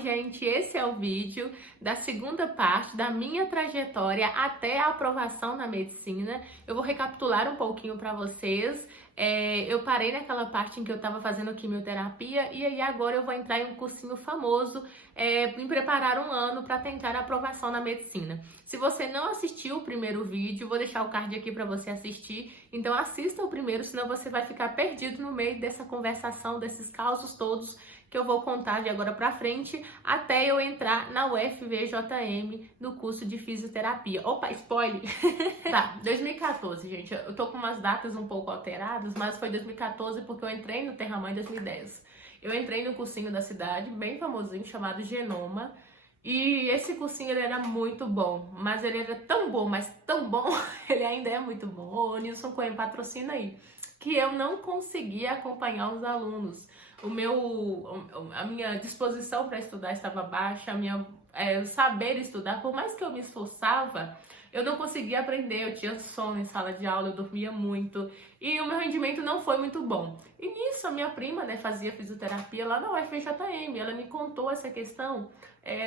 gente, esse é o vídeo da segunda parte da minha trajetória até a aprovação na medicina. Eu vou recapitular um pouquinho para vocês. Eu parei naquela parte em que eu estava fazendo quimioterapia e aí agora eu vou entrar em um cursinho famoso, em preparar um ano para tentar a aprovação na medicina. Se você não assistiu o primeiro vídeo, vou deixar o card aqui para você assistir. Então assista o primeiro, senão você vai ficar perdido no meio dessa conversação, desses causos todos que eu vou contar de agora pra frente, até eu entrar na UFVJM no curso de fisioterapia. Opa, spoiler! Tá, 2014, gente. Eu tô com umas datas um pouco alteradas, mas foi 2014 porque eu entrei no Terramã em 2010. Eu entrei no cursinho da cidade, bem famosinho, chamado Genoma. E esse cursinho ele era muito bom, mas ele era tão bom, mas tão bom, ele ainda é muito bom. Ô, Nilson Cohen, patrocina aí. Que eu não conseguia acompanhar os alunos. A minha disposição para estudar estava baixa, saber estudar, por mais que eu me esforçava, eu não conseguia aprender, eu tinha sono em sala de aula, eu dormia muito e o meu rendimento não foi muito bom. E nisso a minha prima, fazia fisioterapia lá na UFJM, ela me contou essa questão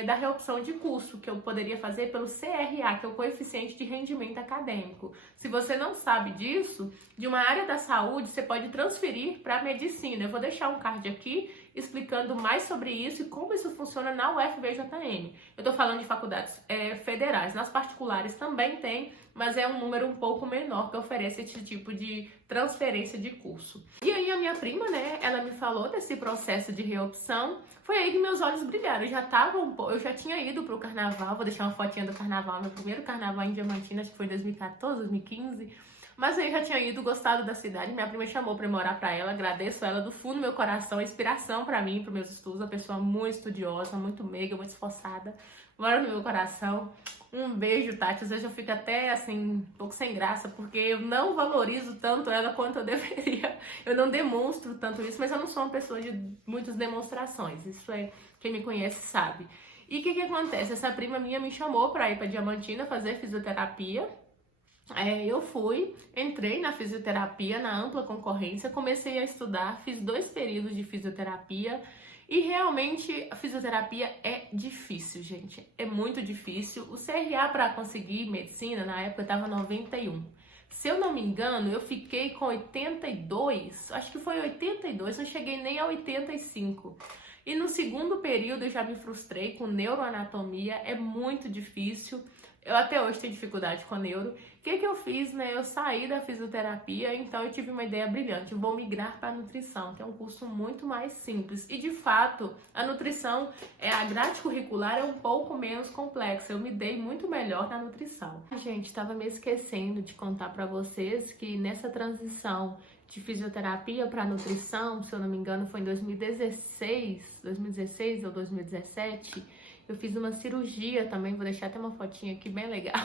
da reopção de curso que eu poderia fazer pelo CRA, que é o coeficiente de rendimento acadêmico. Se você não sabe disso, de uma área da saúde você pode transferir para a medicina. Eu vou deixar um card aqui explicando mais sobre isso e como isso funciona na UFVJM. Eu tô falando de faculdades federais, nas particulares também tem, mas é um número um pouco menor que oferece esse tipo de transferência de curso. E aí a minha prima, ela me falou desse processo de reopção, foi aí que meus olhos brilharam. Eu já tinha ido pro carnaval, vou deixar uma fotinha do carnaval, meu primeiro carnaval em Diamantina, acho que foi 2014, 2015. Mas eu já tinha ido, gostado da cidade, minha prima chamou pra eu morar pra ela, agradeço ela do fundo do meu coração, inspiração pra mim, pros meus estudos, uma pessoa muito estudiosa, muito meiga, muito esforçada, mora no meu coração. Um beijo, Tati, às vezes eu fico até assim, um pouco sem graça, porque eu não valorizo tanto ela quanto eu deveria, eu não demonstro tanto isso, mas eu não sou uma pessoa de muitas demonstrações, isso quem me conhece sabe. E o que acontece? Essa prima minha me chamou pra ir pra Diamantina fazer fisioterapia. Eu entrei na fisioterapia na ampla concorrência, comecei a estudar, fiz 2 períodos de fisioterapia e realmente a fisioterapia é difícil, gente, é muito difícil. O CRA para conseguir medicina na época estava 91. Se eu não me engano, eu fiquei com 82, acho que foi 82, não cheguei nem a 85. E no segundo período eu já me frustrei com neuroanatomia, é muito difícil. Eu até hoje tenho dificuldade com a neuro. O que eu fiz, Eu saí da fisioterapia, então eu tive uma ideia brilhante. Vou migrar para a nutrição, que é um curso muito mais simples. E de fato, a nutrição, a grade curricular é um pouco menos complexa. Eu me dei muito melhor na nutrição. Gente, estava me esquecendo de contar para vocês que nessa transição de fisioterapia para nutrição, se eu não me engano, foi em 2016 ou 2017, eu fiz uma cirurgia também, vou deixar até uma fotinha aqui bem legal,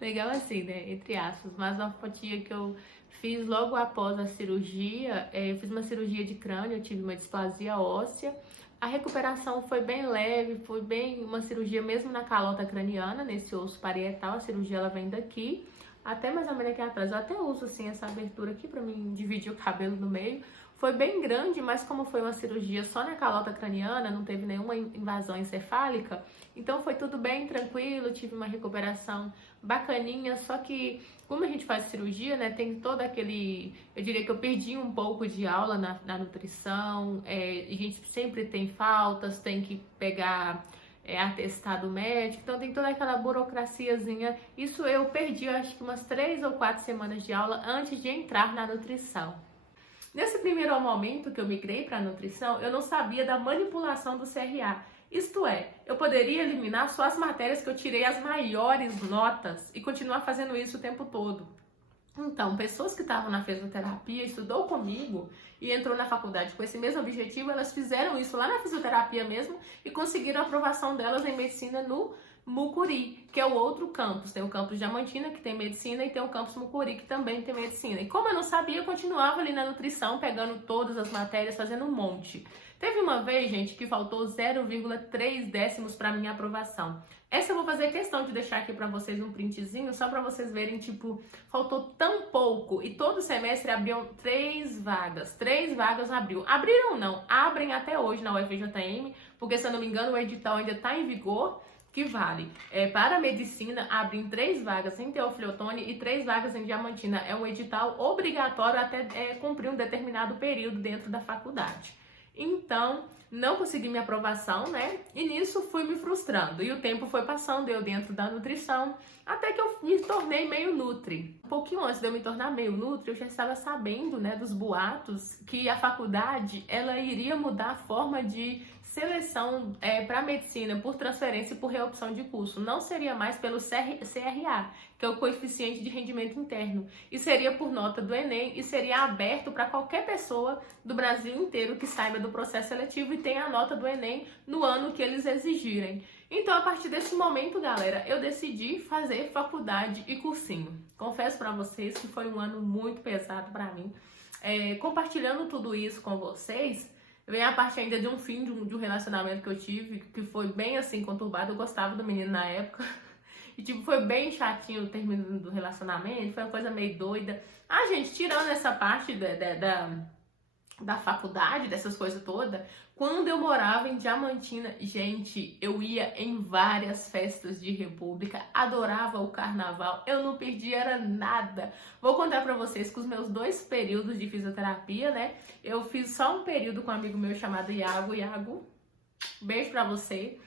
legal assim, entre aspas, mas uma fotinha que eu fiz logo após a cirurgia. Eu fiz uma cirurgia de crânio, eu tive uma displasia óssea, a recuperação foi bem leve, foi bem uma cirurgia mesmo na calota craniana, nesse osso parietal, a cirurgia ela vem daqui, até mais ou menos aqui atrás, eu até uso assim essa abertura aqui pra mim dividir o cabelo no meio. Foi bem grande, mas como foi uma cirurgia só na calota craniana, não teve nenhuma invasão encefálica, então foi tudo bem tranquilo, tive uma recuperação bacaninha, só que como a gente faz cirurgia, tem todo aquele, eu diria que eu perdi um pouco de aula na nutrição, a gente sempre tem faltas, tem que pegar atestado médico, então tem toda aquela burocraciazinha. Isso eu perdi, acho que umas 3 ou 4 semanas de aula antes de entrar na nutrição. Nesse primeiro momento que eu migrei para a nutrição, eu não sabia da manipulação do CRA. Isto é, eu poderia eliminar só as matérias que eu tirei as maiores notas e continuar fazendo isso o tempo todo. Então, pessoas que estavam na fisioterapia, estudou comigo e entrou na faculdade com esse mesmo objetivo, elas fizeram isso lá na fisioterapia mesmo e conseguiram a aprovação delas em medicina no Mucuri, que é o outro campus. Tem o campus Diamantina, que tem medicina, e tem o campus Mucuri, que também tem medicina. E como eu não sabia, eu continuava ali na nutrição, pegando todas as matérias, fazendo um monte. Teve uma vez, gente, que faltou 0,3 décimos para minha aprovação. Essa eu vou fazer questão de deixar aqui para vocês um printzinho, só para vocês verem, tipo, faltou tão pouco. E todo semestre abriam 3 vagas. 3 vagas abriu. Abriram não, abrem até hoje na UFJM, porque se eu não me engano o edital ainda está em vigor, que vale. Para a medicina, abrem 3 vagas em Teófilo Otoni e 3 vagas em Diamantina. É um edital obrigatório até cumprir um determinado período dentro da faculdade. Então, não consegui minha aprovação, né? E nisso fui me frustrando. E o tempo foi passando, eu dentro da nutrição, até que eu me tornei meio nutri. Um pouquinho antes de eu me tornar meio nutri, eu já estava sabendo, né, dos boatos que a faculdade, ela iria mudar a forma de seleção para medicina por transferência e por reopção de curso. Não seria mais pelo CRA, que é o coeficiente de rendimento interno, e seria por nota do Enem, e seria aberto para qualquer pessoa do Brasil inteiro que saiba do processo seletivo e tenha a nota do Enem no ano que eles exigirem. Então, a partir desse momento, galera, eu decidi fazer faculdade e cursinho. Confesso para vocês que foi um ano muito pesado para mim. Compartilhando tudo isso com vocês, vem a parte ainda de um fim de um relacionamento que eu tive, que foi bem assim conturbado. Eu gostava do menino na época. E tipo, foi bem chatinho o término do relacionamento, foi uma coisa meio doida. Ah, gente, tirando essa parte da faculdade, dessas coisas todas, quando eu morava em Diamantina, gente, eu ia em várias festas de república, adorava o carnaval, eu não perdia era nada. Vou contar pra vocês que os meus 2 períodos de fisioterapia, né, eu fiz só um período com um amigo meu chamado Iago. Iago, beijo pra você.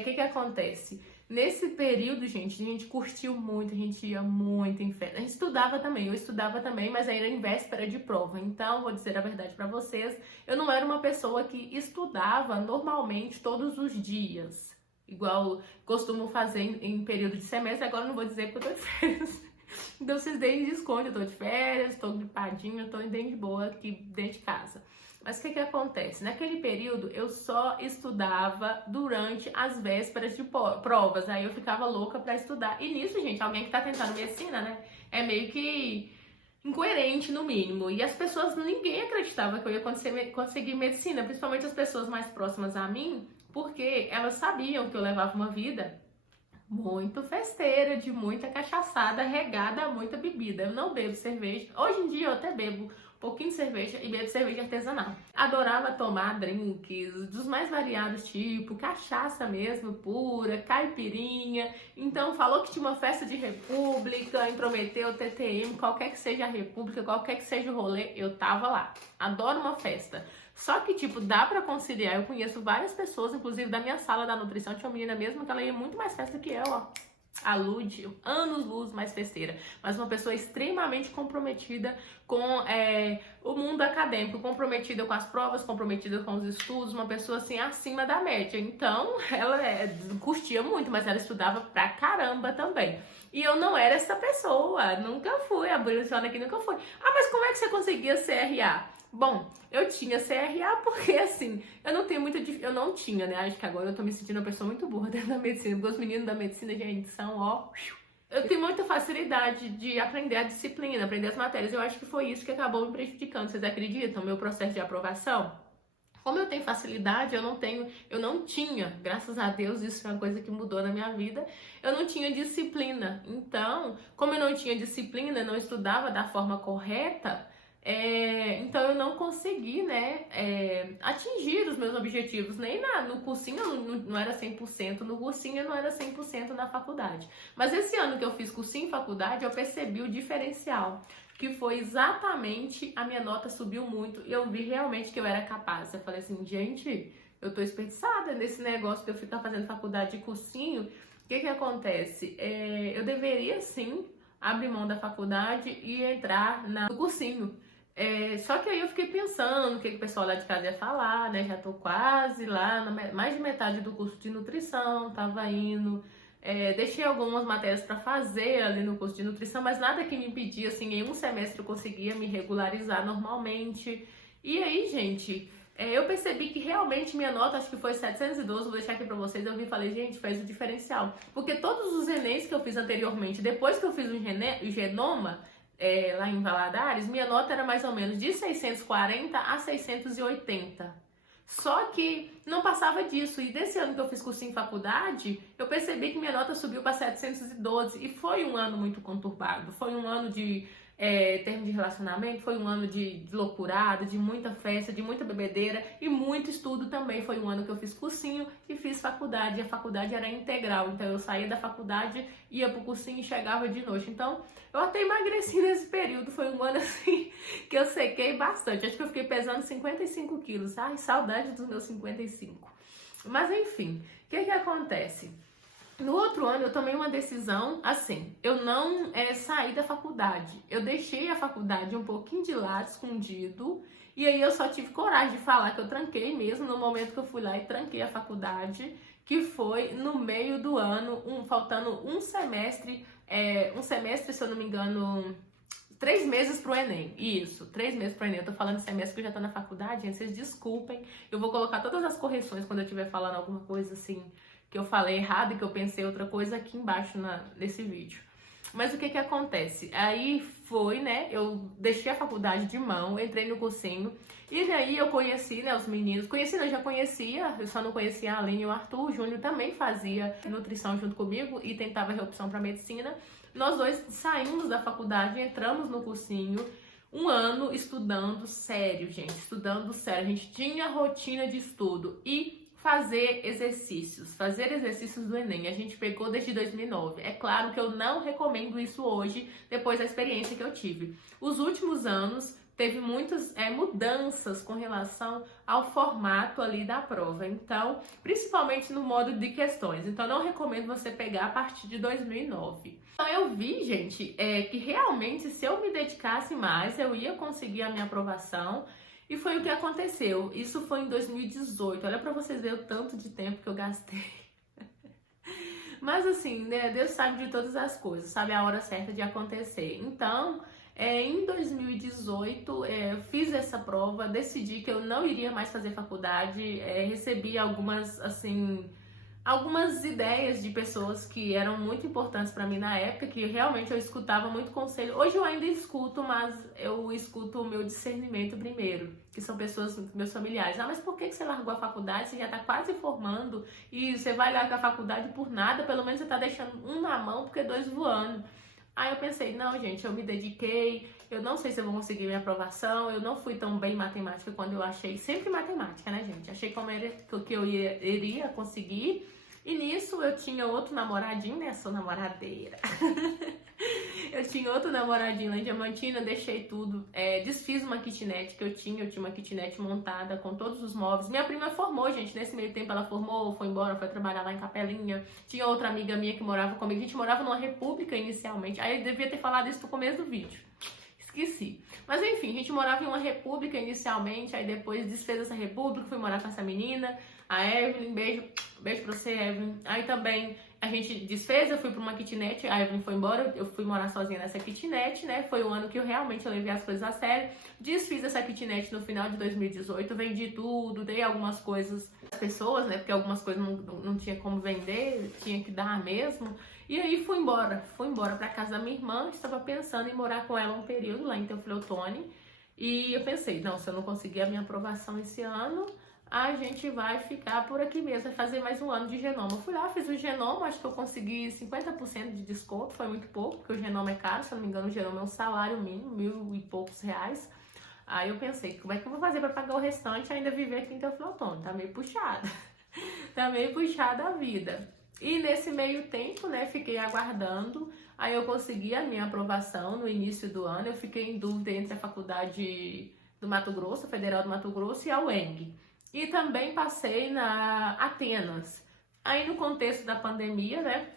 O que acontece? Nesse período, gente, a gente curtiu muito, a gente ia muito em festa. A gente estudava também, eu estudava também, mas aí era em véspera de prova. Então, vou dizer a verdade pra vocês, eu não era uma pessoa que estudava normalmente todos os dias, igual costumo fazer em período de semestre. Agora eu não vou dizer porque eu tô de férias. Então, vocês deem desconto, eu tô de férias, tô gripadinha, eu tô bem de boa aqui dentro de casa. Mas o que acontece? Naquele período, eu só estudava durante as vésperas de provas. Aí eu ficava louca pra estudar. E nisso, gente, alguém que tá tentando medicina, né? É meio que incoerente, no mínimo. E as pessoas, ninguém acreditava que eu ia conseguir medicina. Principalmente as pessoas mais próximas a mim. Porque elas sabiam que eu levava uma vida muito festeira, de muita cachaçada, regada a muita bebida. Eu não bebo cerveja. Hoje em dia eu até bebo pouquinho de cerveja e bebo cerveja artesanal. Adorava tomar drinks dos mais variados tipos, cachaça mesmo, pura, caipirinha. Então falou que tinha uma festa de república, intrometeu TTM, qualquer que seja a república, qualquer que seja o rolê, eu tava lá. Adoro uma festa. Só que, tipo, dá pra conciliar. Eu conheço várias pessoas, inclusive da minha sala da nutrição, tinha uma menina mesmo que ela ia muito mais festa que eu, ó. A Lud, anos luz mais festeira, mas uma pessoa extremamente comprometida com o mundo acadêmico, comprometida com as provas, comprometida com os estudos, uma pessoa assim acima da média. Então ela curtia muito, mas ela estudava pra caramba também. E eu não era essa pessoa, nunca fui, a Luciana aqui nunca foi. Ah, mas como é que você conseguia CRA? Bom, eu tinha CRA porque, assim, eu não tinha, né? Acho que agora eu tô me sentindo uma pessoa muito burra dentro da medicina, porque os meninos da medicina, gente, são, ó... Eu tenho muita facilidade de aprender a disciplina, aprender as matérias. Eu acho que foi isso que acabou me prejudicando. Vocês acreditam? Meu processo de aprovação? Como eu tenho facilidade, eu não tinha, graças a Deus, isso é uma coisa que mudou na minha vida, eu não tinha disciplina. Então, como eu não tinha disciplina, não estudava da forma correta, então eu não consegui, né, atingir os meus objetivos, nem no cursinho eu não era 100%, no cursinho eu não era 100% na faculdade. Mas esse ano que eu fiz cursinho e faculdade, eu percebi o diferencial, que foi exatamente, a minha nota subiu muito e eu vi realmente que eu era capaz. Eu falei assim, gente, eu tô desperdiçada nesse negócio de eu ficar fazendo faculdade e cursinho. O que acontece? Eu deveria sim abrir mão da faculdade e entrar no cursinho. Só que aí eu fiquei pensando o que o pessoal lá de casa ia falar, né? Já tô quase lá, mais de metade do curso de nutrição, tava indo. Deixei algumas matérias para fazer ali no curso de nutrição, mas nada que me impedia, assim, em um semestre eu conseguia me regularizar normalmente. E aí, gente, eu percebi que realmente minha nota, acho que foi 712, vou deixar aqui pra vocês, eu vi e falei, gente, fez o diferencial. Porque todos os Enems que eu fiz anteriormente, depois que eu fiz o Genoma, lá em Valadares, minha nota era mais ou menos de 640 a 680. Só que não passava disso. E desse ano que eu fiz cursinho em faculdade, eu percebi que minha nota subiu para 712. E foi um ano muito conturbado. Foi um ano de termo de relacionamento, foi um ano de loucurada, de muita festa, de muita bebedeira e muito estudo também. Foi um ano que eu fiz cursinho e fiz faculdade. E a faculdade era integral. Então eu saía da faculdade, ia pro cursinho e chegava de noite. Então eu até emagreci nesse período. Foi um ano assim que eu sequei bastante. Acho que eu fiquei pesando 55 quilos. Ai, saudade dos meus 55. Mas enfim, o que acontece? No outro ano eu tomei uma decisão assim, eu não saí da faculdade, eu deixei a faculdade um pouquinho de lado, escondido, e aí eu só tive coragem de falar que eu tranquei mesmo no momento que eu fui lá e tranquei a faculdade, que foi no meio do ano, faltando um semestre, se eu não me engano, 3 meses pro Enem, isso, 3 meses pro Enem, eu tô falando semestre que eu já tô na faculdade, gente, vocês desculpem, eu vou colocar todas as correções quando eu estiver falando alguma coisa assim, que eu falei errado e que eu pensei outra coisa aqui embaixo nesse vídeo. Mas o que acontece? Aí foi, né, eu deixei a faculdade de mão, entrei no cursinho, e daí eu conheci, né, os meninos, eu já conhecia, eu só não conhecia a Aline e o Arthur, o Júnior também fazia nutrição junto comigo e tentava reopção para medicina. Nós dois saímos da faculdade, entramos no cursinho, um ano estudando sério, gente, estudando sério. A gente tinha rotina de estudo e fazer exercícios do Enem. A gente pegou desde 2009. É claro que eu não recomendo isso hoje, depois da experiência que eu tive. Os últimos anos teve muitas mudanças com relação ao formato ali da prova. Então, principalmente no modo de questões. Então, não recomendo você pegar a partir de 2009. Então, eu vi, gente, que realmente se eu me dedicasse mais, eu ia conseguir a minha aprovação. E foi o que aconteceu. Isso foi em 2018. Olha pra vocês verem o tanto de tempo que eu gastei. Mas assim, né, Deus sabe de todas as coisas, sabe a hora certa de acontecer. Então, em 2018, eu fiz essa prova, decidi que eu não iria mais fazer faculdade, recebi algumas ideias de pessoas que eram muito importantes para mim na época, que realmente eu escutava muito conselho. Hoje eu ainda escuto, mas eu escuto o meu discernimento primeiro, que são pessoas, meus familiares. Ah, mas por que você largou a faculdade? Você já tá quase formando e você vai largar a faculdade por nada? Pelo menos você tá deixando um na mão, porque 2 voando. Aí eu pensei, não, gente, eu me dediquei, eu não sei se eu vou conseguir minha aprovação, eu não fui tão bem em matemática quando eu achei, sempre matemática, né, gente? Achei que eu iria conseguir. E nisso eu tinha outro namoradinho, né? Sou namoradeira. Eu tinha outro namoradinho lá em Diamantina, deixei tudo, desfiz uma kitnet que eu tinha uma kitnet montada com todos os móveis. Minha prima formou, gente, nesse meio tempo ela formou, foi embora, foi trabalhar lá em Capelinha. Tinha outra amiga minha que morava comigo, a gente morava numa república inicialmente, aí eu devia ter falado isso no começo do vídeo. Esqueci. Mas enfim, a gente morava em uma república inicialmente, aí depois desfez essa república, fui morar com essa menina, a Evelyn, beijo pra você, Evelyn. Aí também a gente desfez, eu fui pra uma kitnet, a Evelyn foi embora, eu fui morar sozinha nessa kitnet, né? Foi um ano que eu realmente levei as coisas a sério. Desfiz essa kitnet no final de 2018, vendi tudo, dei algumas coisas às pessoas, né? Porque algumas coisas não tinha como vender, tinha que dar mesmo. E aí fui embora pra casa da minha irmã, estava pensando em morar com ela um período lá em Teoflotone. E eu pensei, não, se eu não conseguir a minha aprovação esse ano, a gente vai ficar por aqui mesmo, vai fazer mais um ano de genoma. Eu fui lá, fiz o genoma, acho que eu consegui 50% de desconto, foi muito pouco, porque o genoma é caro, se eu não me engano, o genoma é um salário mínimo, R$1.000 e poucos. Aí eu pensei, como é que eu vou fazer para pagar o restante e ainda viver aqui em Teoflotone? Tá meio puxada, tá meio puxada a vida. E nesse meio tempo, né, fiquei aguardando, aí eu consegui a minha aprovação no início do ano, eu fiquei em dúvida entre a faculdade do Mato Grosso, Federal do Mato Grosso e a UENG. E também passei na Atenas. Aí no contexto da pandemia, né,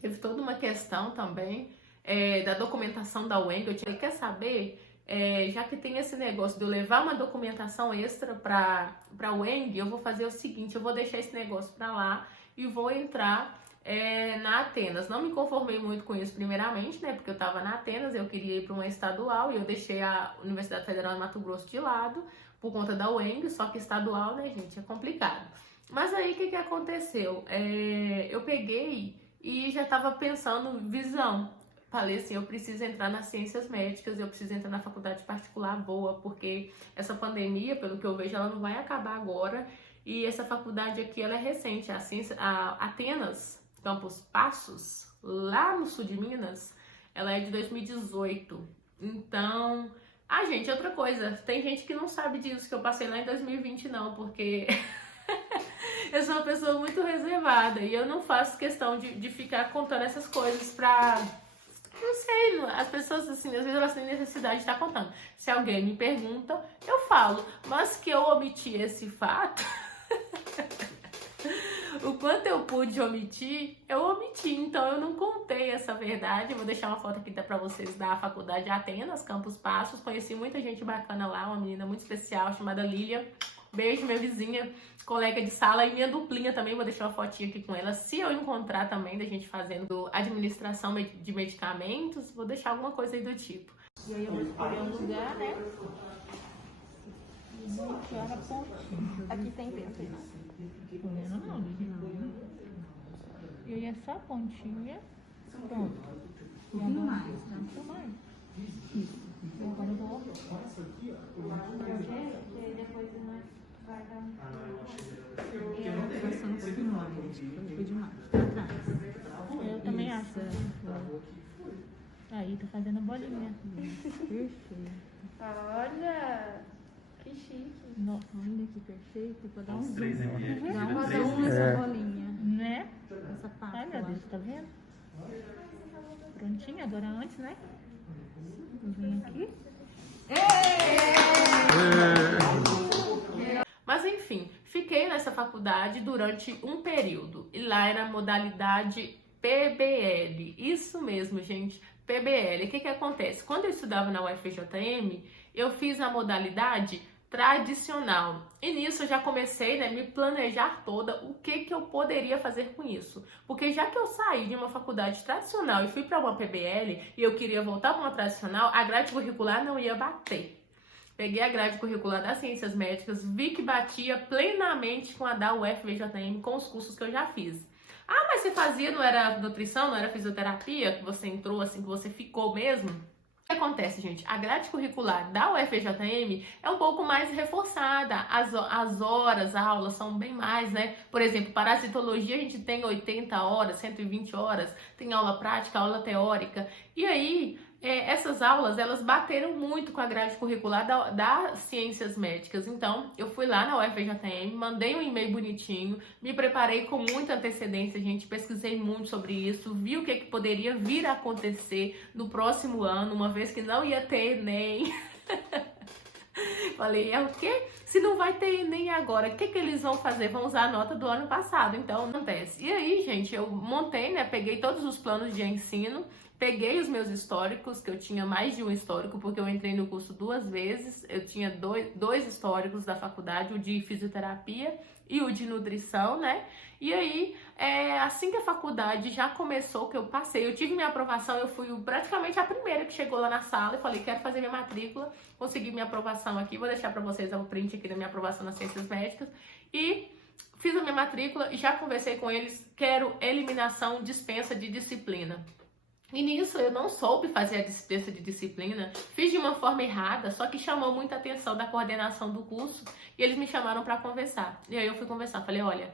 teve toda uma questão também da documentação da UENG. Eu tinha, quer saber, já que tem esse negócio de eu levar uma documentação extra para a UENG, eu vou fazer o seguinte, eu vou deixar esse negócio para lá e vou entrar na Atenas. Não me conformei muito com isso primeiramente, né? Porque eu estava na Atenas, eu queria ir para uma estadual e eu deixei a Universidade Federal de Mato Grosso de lado por conta da UENG, só que estadual, né, gente, é complicado. Mas aí, o que aconteceu? Eu peguei e já estava pensando visão. Falei assim, eu preciso entrar nas ciências médicas, eu preciso entrar na faculdade particular boa, porque essa pandemia, pelo que eu vejo, ela não vai acabar agora. E essa faculdade aqui, ela é recente, a Atenas, Campus Passos, lá no sul de Minas, ela é de 2018. Então, gente, outra coisa, tem gente que não sabe disso, que eu passei lá em 2020 não, porque eu sou uma pessoa muito reservada e eu não faço questão de ficar contando essas coisas pra... Não sei, as pessoas assim, às vezes elas têm necessidade de estar contando. Se alguém me pergunta, eu falo, mas que eu omiti esse fato... O quanto eu pude omitir, eu omiti, então eu não contei essa verdade. Eu vou deixar uma foto aqui pra vocês da faculdade de Atenas, Campus Passos. Conheci muita gente bacana lá, uma menina muito especial chamada Lília. Beijo, minha vizinha, colega de sala e minha duplinha também. Vou deixar uma fotinha aqui com ela. Se eu encontrar também da gente fazendo administração de medicamentos, vou deixar alguma coisa aí do tipo. E aí eu vou escolher um lugar, né? Aqui tem tempo, não? Não. E aí é só a pontinha. Pronto. Um pouquinho mais, tá? Um pouquinho mais. Isso. E agora eu vou... Porque depois nós vai dar um... Vai ser um pouquinho mais, foi demais. Eu também acho. Aí, tá fazendo a bolinha. Perfeito. Olha, que chique. Nossa, olha que perfeito. Vou dar um zoom. 3 ml. Dá um zoom nessa bolinha. Né? Essa pasta. Ai, meu Deus, tá vendo? Prontinho, agora antes, né? Vou vir aqui. Mas enfim, fiquei nessa faculdade durante um período. E lá era a modalidade PBL. Isso mesmo, gente. PBL. O que acontece? Quando eu estudava na UFJM, eu fiz a modalidade tradicional. E nisso eu já comecei, né, me planejar toda o que eu poderia fazer com isso. Porque já que eu saí de uma faculdade tradicional e fui para uma PBL e eu queria voltar para uma tradicional, a grade curricular não ia bater. Peguei a grade curricular das ciências médicas, vi que batia plenamente com a da UFVJM, com os cursos que eu já fiz. Ah, mas você fazia, não era nutrição, não era fisioterapia, que você entrou assim, que você ficou mesmo? O que acontece, gente? A grade curricular da UFJM é um pouco mais reforçada. As horas, as aulas são bem mais, né? Por exemplo, parasitologia a gente tem 80 horas, 120 horas, tem aula prática, aula teórica. E aí, essas aulas, elas bateram muito com a grade curricular das ciências médicas. Então, eu fui lá na UFJM, mandei um e-mail bonitinho, me preparei com muita antecedência, gente, pesquisei muito sobre isso, vi o que poderia vir a acontecer no próximo ano, uma vez que não ia ter Enem. Falei, o quê? Se não vai ter Enem agora, o que eles vão fazer? Vão usar a nota do ano passado, então não acontece. E aí, gente, eu montei, né, peguei todos os planos de ensino, peguei os meus históricos, que eu tinha mais de um histórico, porque eu entrei no curso 2 vezes, eu tinha dois históricos da faculdade, o de fisioterapia e o de nutrição, né? E aí, assim que a faculdade já começou, que eu passei, eu tive minha aprovação, eu fui praticamente a primeira que chegou lá na sala e falei, quero fazer minha matrícula, consegui minha aprovação aqui, vou deixar pra vocês o print aqui da minha aprovação nas ciências médicas, e fiz a minha matrícula e já conversei com eles, quero eliminação, dispensa de disciplina. E nisso eu não soube fazer a dispensa de disciplina, fiz de uma forma errada, só que chamou muita atenção da coordenação do curso e eles me chamaram para conversar. E aí eu fui conversar, falei, olha,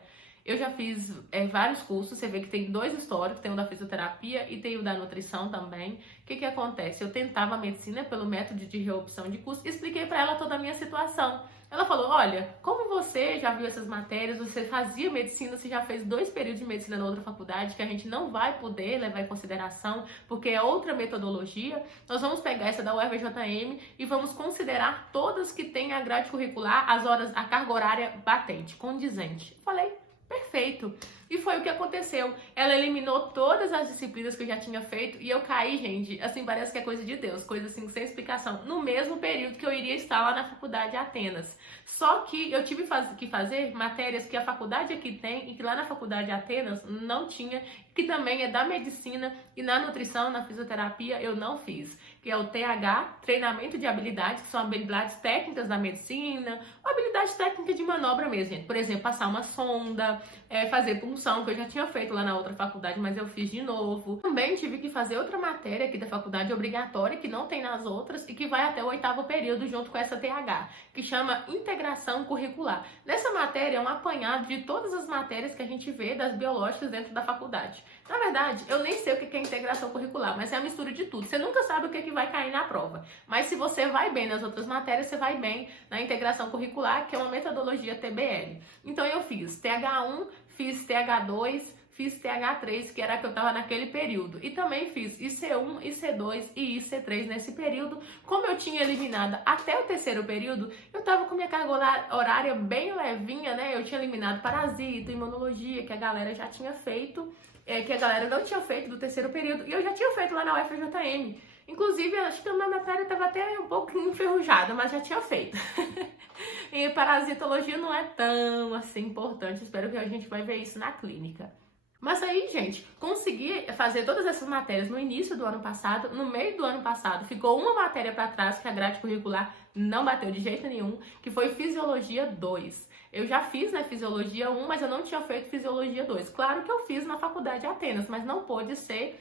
eu já fiz vários cursos, você vê que tem 2 históricos, tem o da fisioterapia e tem o da nutrição também. O que acontece? Eu tentava a medicina pelo método de reopção de curso e expliquei para ela toda a minha situação. Ela falou, olha, como você já viu essas matérias, você fazia medicina, você já fez 2 períodos de medicina na outra faculdade, que a gente não vai poder levar em consideração, porque é outra metodologia, nós vamos pegar essa da UFJM e vamos considerar todas que têm a grade curricular, as horas, a carga horária batente, condizente. Falei, Perfeito. E foi o que aconteceu. Ela eliminou todas as disciplinas que eu já tinha feito e eu caí, gente, assim, parece que é coisa de Deus, coisa assim, sem explicação, no mesmo período que eu iria estar lá na faculdade de Atenas. Só que eu tive que fazer matérias que a faculdade aqui tem e que lá na faculdade de Atenas não tinha, que também é da medicina e na nutrição, na fisioterapia, eu não fiz. Que é o TH, treinamento de habilidades, que são habilidades técnicas da medicina, habilidades técnicas de manobra mesmo, gente. Por exemplo, passar uma sonda, fazer punção, que eu já tinha feito lá na outra faculdade, mas eu fiz de novo. Também tive que fazer outra matéria aqui da faculdade obrigatória, que não tem nas outras, e que vai até o 8º período junto com essa TH, que chama integração curricular. Nessa matéria é um apanhado de todas as matérias que a gente vê das biológicas dentro da faculdade. Na verdade, eu nem sei o que é integração curricular, mas é a mistura de tudo. Você nunca sabe o que vai cair na prova. Mas se você vai bem nas outras matérias, você vai bem na integração curricular, que é uma metodologia TBL. Então eu fiz TH1, fiz TH2, fiz TH3, que era a que eu estava naquele período. E também fiz IC1, IC2 e IC3 nesse período. Como eu tinha eliminado até o 3º período, eu estava com minha carga horária bem levinha, né? Eu tinha eliminado parasita, imunologia, que a galera já tinha feito. Que a galera não tinha feito do 3º período, e eu já tinha feito lá na UFJM. Inclusive, acho que a minha matéria estava até um pouco enferrujada, mas já tinha feito. E parasitologia não é tão assim importante, espero que a gente vai ver isso na clínica. Mas aí, gente, consegui fazer todas essas matérias no início do ano passado. No meio do ano passado, ficou uma matéria para trás, que a grade curricular não bateu de jeito nenhum, que foi Fisiologia 2. Eu já fiz, né, Fisiologia 1, mas eu não tinha feito Fisiologia 2. Claro que eu fiz na faculdade de Atenas, mas não pôde ser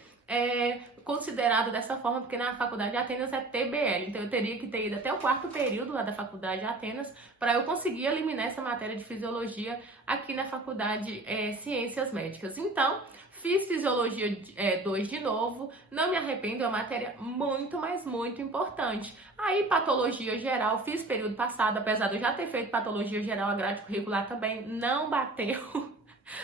considerado dessa forma, porque na faculdade de Atenas é TBL. Então eu teria que ter ido até o 4º período lá da faculdade de Atenas para eu conseguir eliminar essa matéria de Fisiologia aqui na faculdade Ciências Médicas. Então, fiz Fisiologia 2 de novo, não me arrependo, é uma matéria muito, mas muito importante. Aí, Patologia Geral, fiz período passado, apesar de eu já ter feito Patologia Geral, a grade curricular também não bateu.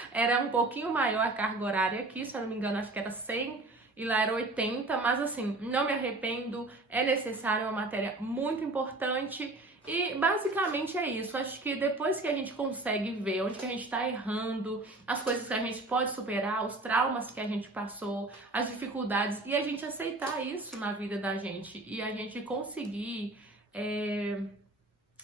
Era um pouquinho maior a carga horária aqui, se eu não me engano, acho que era 100 e lá era 80, mas assim, não me arrependo, é necessário, é uma matéria muito importante. E basicamente é isso. Acho que depois que a gente consegue ver onde que a gente está errando, as coisas que a gente pode superar, os traumas que a gente passou, as dificuldades, e a gente aceitar isso na vida da gente, e a gente conseguir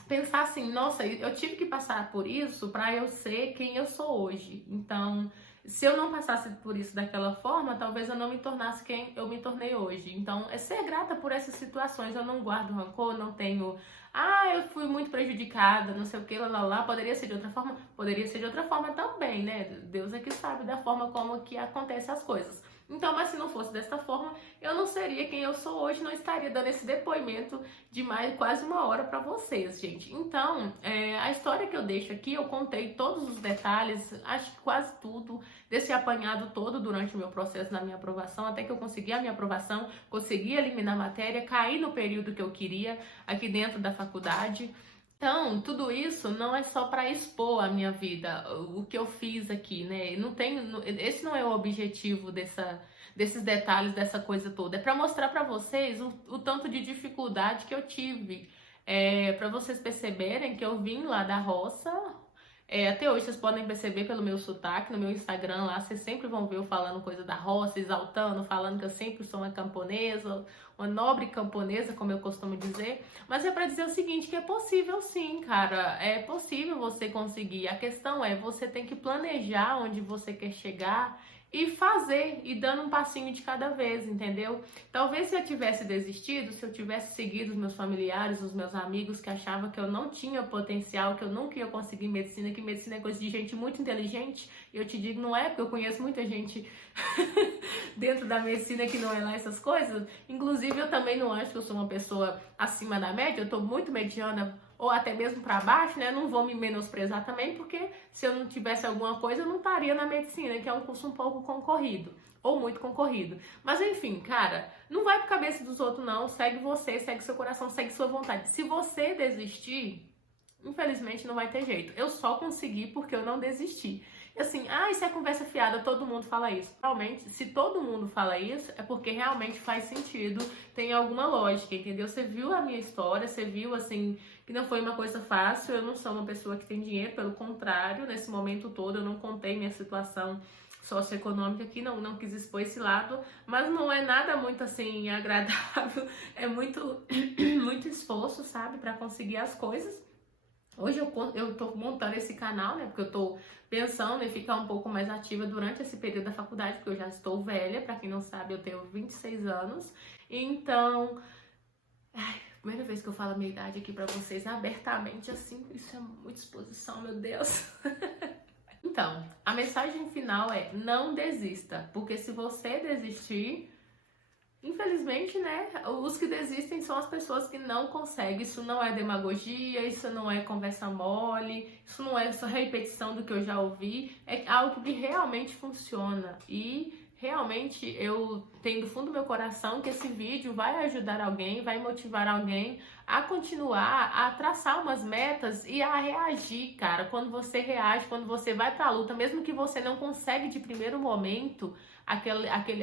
pensar assim, nossa, eu tive que passar por isso para eu ser quem eu sou hoje. Então, se eu não passasse por isso daquela forma, talvez eu não me tornasse quem eu me tornei hoje. Então, é ser grata por essas situações. Eu não guardo rancor, não tenho... eu fui muito prejudicada, não sei o que, lá. Poderia ser de outra forma? Poderia ser de outra forma também, né? Deus é que sabe da forma como que acontecem as coisas. Então, mas se não fosse dessa forma, eu não seria quem eu sou hoje, não estaria dando esse depoimento de quase 1 hora para vocês, gente. Então, a história que eu deixo aqui, eu contei todos os detalhes, acho que quase tudo, desse apanhado todo durante o meu processo na minha aprovação, até que eu consegui a minha aprovação, consegui eliminar a matéria, caí no período que eu queria aqui dentro da faculdade. Então, tudo isso não é só para expor a minha vida, o que eu fiz aqui, né? Esse não é o objetivo desses detalhes, dessa coisa toda. É para mostrar para vocês o tanto de dificuldade que eu tive, para vocês perceberem que eu vim lá da roça. Até hoje vocês podem perceber pelo meu sotaque, no meu Instagram lá, vocês sempre vão ver eu falando coisa da roça, exaltando, falando que eu sempre sou uma camponesa, uma nobre camponesa, como eu costumo dizer. Mas é para dizer o seguinte, que é possível sim, cara, é possível você conseguir. A questão é, você tem que planejar onde você quer chegar e fazer, e dando um passinho de cada vez, entendeu? Talvez se eu tivesse desistido, se eu tivesse seguido os meus familiares, os meus amigos que achavam que eu não tinha potencial, que eu nunca ia conseguir medicina, que medicina é coisa de gente muito inteligente, e eu te digo, não é, porque eu conheço muita gente dentro da medicina que não é lá essas coisas. Inclusive, eu também não acho que eu sou uma pessoa acima da média, eu tô muito mediana, ou até mesmo para baixo, né? Não vou me menosprezar também, porque se eu não tivesse alguma coisa, eu não estaria na medicina, que é um curso um pouco concorrido, ou muito concorrido. Mas enfim, cara, não vai por cabeça dos outros não, segue você, segue seu coração, segue sua vontade. Se você desistir, infelizmente não vai ter jeito. Eu só consegui porque eu não desisti. Assim, isso é conversa fiada, todo mundo fala isso. Realmente, se todo mundo fala isso, é porque realmente faz sentido, tem alguma lógica, entendeu? Você viu a minha história, você viu, assim, que não foi uma coisa fácil, eu não sou uma pessoa que tem dinheiro, pelo contrário, nesse momento todo eu não contei minha situação socioeconômica aqui, não quis expor esse lado, mas não é nada muito, assim, agradável, é muito, muito esforço, sabe, pra conseguir as coisas. Hoje eu tô montando esse canal, né, porque eu tô pensando em ficar um pouco mais ativa durante esse período da faculdade, porque eu já estou velha, pra quem não sabe, eu tenho 26 anos, então, primeira vez que eu falo a minha idade aqui pra vocês abertamente, assim, isso é muita exposição, meu Deus. Então, a mensagem final é: não desista, porque se você desistir, infelizmente, né, os que desistem são as pessoas que não conseguem. Isso não é demagogia, isso não é conversa mole, isso não é só repetição do que eu já ouvi, é algo que realmente funciona. E realmente eu tenho do fundo do meu coração que esse vídeo vai ajudar alguém, vai motivar alguém a continuar, a traçar umas metas e a reagir, cara. Quando você reage, quando você vai pra luta, mesmo que você não consegue de primeiro momento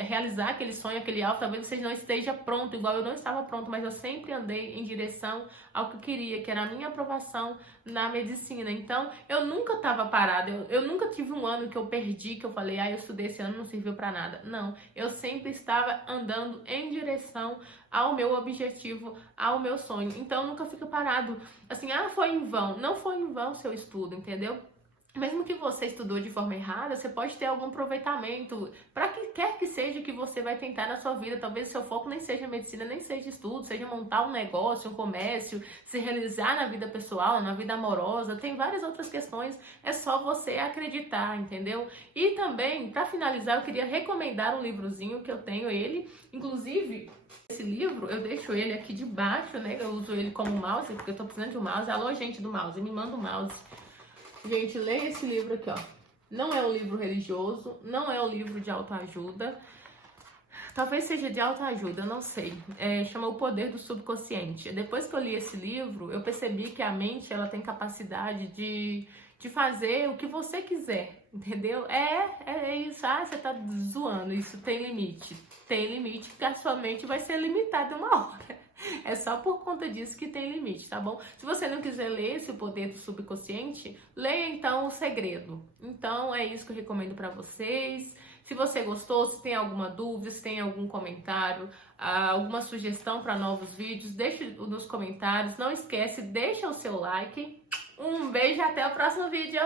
realizar aquele sonho, aquele alvo, talvez você não esteja pronto, igual eu não estava pronto, mas eu sempre andei em direção ao que eu queria, que era a minha aprovação na medicina. Então, eu nunca estava parada, eu nunca tive um ano que eu perdi, que eu falei, eu estudei esse ano, não serviu para nada. Não, eu sempre estava andando em direção ao meu objetivo, ao meu sonho. Então, nunca fica parado, assim, foi em vão. Não foi em vão o seu estudo, entendeu? Mesmo que você estudou de forma errada, você pode ter algum aproveitamento para que quer que seja que você vai tentar na sua vida. Talvez o seu foco nem seja medicina, nem seja estudo, seja montar um negócio, um comércio, se realizar na vida pessoal, na vida amorosa. Tem várias outras questões, é só você acreditar, entendeu? E também, para finalizar, eu queria recomendar um livrozinho que eu tenho ele. Inclusive, esse livro, eu deixo ele aqui debaixo, né? Eu uso ele como mouse, porque eu tô precisando de um mouse. Alô, gente do mouse, me manda um mouse. Gente, leia esse livro aqui, ó. Não é um livro religioso, não é um livro de autoajuda. Talvez seja de autoajuda, eu não sei. Chama O Poder do Subconsciente. Depois que eu li esse livro, eu percebi que a mente, ela tem capacidade de fazer o que você quiser, entendeu? É isso. Você tá zoando, isso tem limite. Tem limite, porque a sua mente vai ser limitada uma hora. É só por conta disso que tem limite, tá bom? Se você não quiser ler esse O Poder do Subconsciente, leia então O Segredo. Então é isso que eu recomendo pra vocês. Se você gostou, se tem alguma dúvida, se tem algum comentário, alguma sugestão para novos vídeos, deixe nos comentários. Não esquece, deixa o seu like. Um beijo e até o próximo vídeo.